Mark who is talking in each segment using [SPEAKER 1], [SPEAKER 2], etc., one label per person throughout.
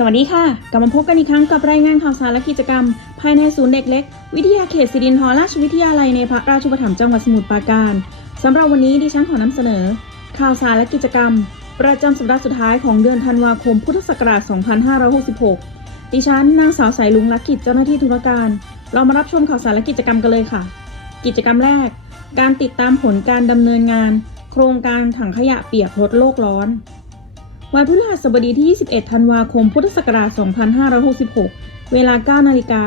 [SPEAKER 1] สวัสดีค่ะ กลับมาพบกันอีกครั้งกับรายงานข่าวสารและกิจกรรม ภายในศูนย์เด็กเล็ก วิทยาเขตสิรินธรราชวิทยาลัยในพระราชูปถัมภ์จังหวัดสมุทรปราการสำหรับวันนี้ดิฉันขอนำเสนอ ข่าวสารและกิจกรรม ประจำสัปดาห์สุดท้ายของเดือนธันวาคมพุทธศักราช 2566 ดิฉันนางสาวสายลุงลักกิจเจ้าหน้าที่ธุรการ เรามารับชมข่าวสารและกิจกรรมกันเลยค่ะ กิจกรรมแรก การติดตามผลการดำเนินงาน โครงการถังขยะเปียกลดโลกร้อน วันพฤหัสบดีที่ 21 ธันวาคม พุทธศักราช 2566 เวลา 9 นาฬิกา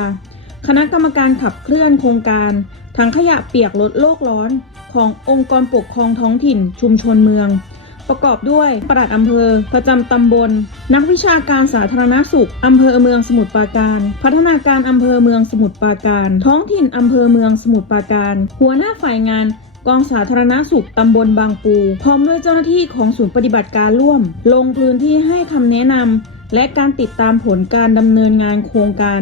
[SPEAKER 1] คณะกรรมการขับเคลื่อนโครงการถังขยะเปียกลดโลกร้อน ขององค์กรปกครองท้องถิ่น ชุมชนเมือง ประกอบด้วยปลัดอำเภอ ประจำตำบล นักวิชาการสาธารณสุขอำเภอเมืองสมุทรปราการ พัฒนาการอำเภอเมืองสมุทรปราการ ท้องถิ่นอำเภอเมืองสมุทรปราการ หัวหน้าฝ่ายงาน กองสาธารณสุขตำบลบางปู พร้อมด้วยเจ้าหน้าที่ของศูนย์ปฏิบัติการร่วม ลงพื้นที่ให้คำแนะนำและการติดตามผลการดำเนินงานโครงการ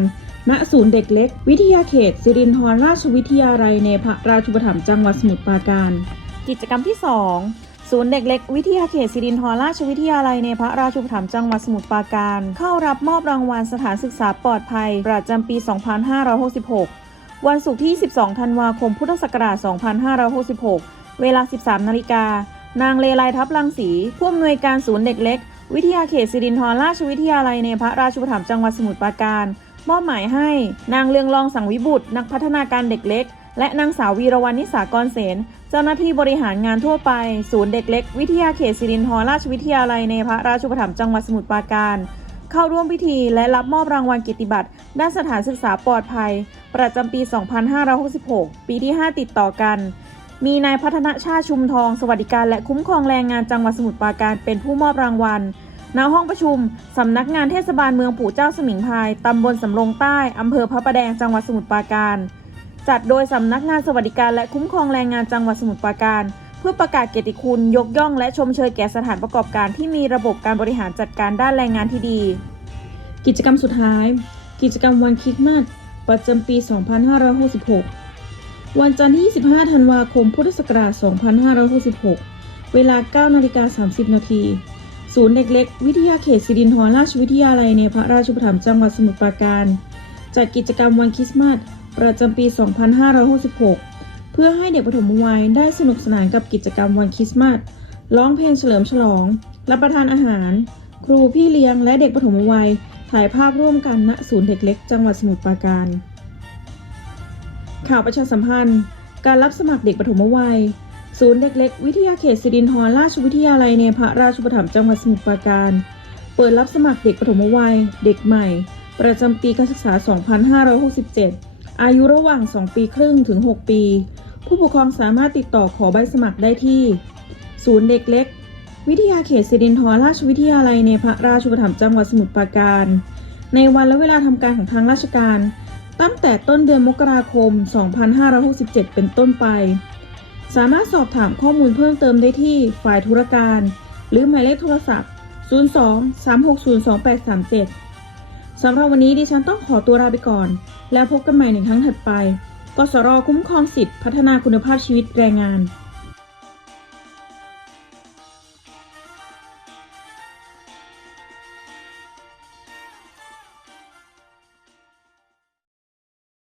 [SPEAKER 1] ณศูนย์เด็กเล็ก วิทยาเขต สิรินธรราชวิทยาลัยในพระราชูปถัมภ์จังหวัดสมุทรปราการ กิจกรรมที่ 2ศูนย์เด็กเล็กวิทยาเขตสิรินธรราชวิทยาลัยในพระราชูปถัมภ์จังหวัดสมุทรปราการ เข้ารับมอบรางวัลสถานศึกษาปลอดภัย ประจำปี 2566 วันศุกร์ที่ 12 ธันวาคม พุทธศักราช 2566 เวลา 13 นาฬิกา นางเลไลทับลังสี ผู้อำนวยการศูนย์เด็กเล็ก วิทยาเขตสิรินธรราชวิทยาลัยในพระราชูปถัมภ์จังหวัดสมุทรปราการ มอบหมายให้ นางเลืองรองสังวิบุตร นักพัฒนาการเด็กเล็ก และนางสาววีรวรรณนิสากรเสน เจ้าหน้าที่บริหารงานทั่วไป ศูนย์เด็กเล็ก วิทยาเขตสิรินธรราชวิทยาลัยในพระราชูปถัมภ์จังหวัดสมุทรปราการ เข้าร่วมพิธีและรับมอบรางวัลกิตติบัตรด้านสถานศึกษาปลอดภัย ประจำปี 2566 ปีที่ 5 ติดต่อกัน มีนายพัฒนชาชุมทอง สวัสดิการและคุ้มครองแรงงานจังหวัดสมุทรปราการเป็นผู้มอบรางวัล ณ ห้องประชุม สำนักงานเทศบาลเมืองปู่เจ้าสมิงพาย ตำบลสำโรงใต้ อำเภอพระประแดง จังหวัดสมุทรปราการ จัดโดยสำนักงานสวัสดิการและคุ้มครองแรงงานจังหวัดสมุทรปราการเพื่อประกาศเกียรติคุณยกย่องและชมเชยแก่สถานประกอบการที่มีระบบการบริหารจัดการด้านแรงงานที่ดี กิจกรรมสุดท้าย กิจกรรมวันคริสต์มาส ประจำปี 2566 วันจันทร์ที่ 25 ธันวาคม พุทธศักราช 2566 เวลา 9 นาฬิกา 30 นาที ศูนย์เด็กเล็ก วิทยาเขตสิรินธรราชวิทยาลัยในพระราชูปถัมภ์จังหวัดสมุทรปราการ จัดกิจกรรมวันคริสต์มาสประจำปี 2566 เพื่อให้เด็กปฐมวัยได้สนุกสนานกับกิจกรรมวันคริสต์มาส ร้องเพลงเฉลิมฉลอง รับประทานอาหาร ครูพี่เลี้ยงและเด็กปฐมวัย ถ่ายภาพร่วมกันณศูนย์เด็กเล็ก จังหวัดสมุทรปราการ ข่าวประชาสัมพันธ์ การรับสมัครเด็กปฐมวัย ศูนย์เด็กเล็ก วิทยาเขตสิรินธรราชวิทยาลัยในพระราชูปถัมภ์จังหวัดสมุทรปราการ เปิดรับสมัครเด็กปฐมวัย เด็กใหม่ ประจำปีการศึกษา 2567 อายุระหว่าง 2 ปีครึ่งถึง 6 ปี ผู้ปกครองสามารถติดต่อขอใบสมัครได้ที่ ศูนย์เด็กเล็ก วิทยาเขตสิรินธรราชวิทยาลัยในพระราชูปถัมภ์จังหวัดสมุทรปราการ ในวันและเวลาทำการของทางราชการ ตั้งแต่ต้นเดือนมกราคม 2567 เป็นต้นไป สามารถสอบถามข้อมูลเพิ่มเติมได้ที่ฝ่ายธุรการ หรือหมายเลขโทรศัพท์ 02 360 2837 สำหรับวันนี้ดิฉันต้องขอตัวลาไปก่อน แล้วพบกันใหม่ในครั้งถัดไปกสรคุ้มครองสิทธิพัฒนาคุณภาพชีวิตแรงงาน